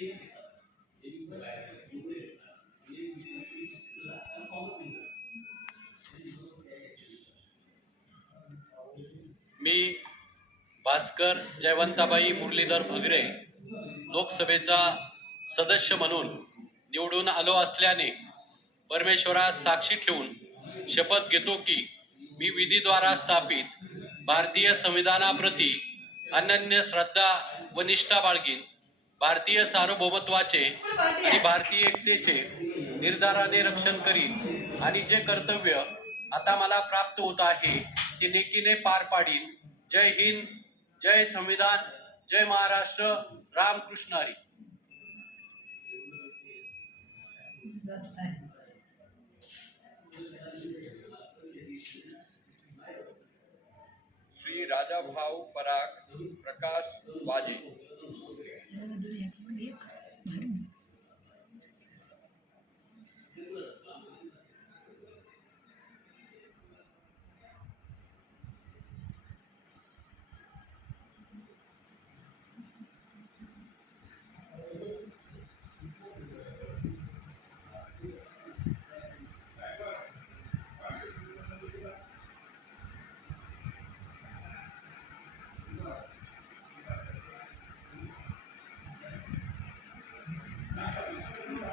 मी भास्कर जयवंताबाई मुरलीधर भगरे लोकसभेचा सदस्य म्हणून निवडून आलो असल्याने परमेश्वरास साक्षी ठेवून शपथ घेतो की मी विधीद्वारा स्थापित भारतीय संविधानाप्रती अनन्य श्रद्धा व निष्ठा बाळगीन भारतीय सार्वभौमत्वाचे आणि भारतीय एकतेचे निर्धाराने रक्षण करीन आणि जे कर्तव्य आता मला प्राप्त होत आहे ते नेकीने पार पाडीन जय हिंद जय संविधान जय महाराष्ट्र रामकृष्ण हरी श्री राजा भाऊ पराग प्रकाश वाजे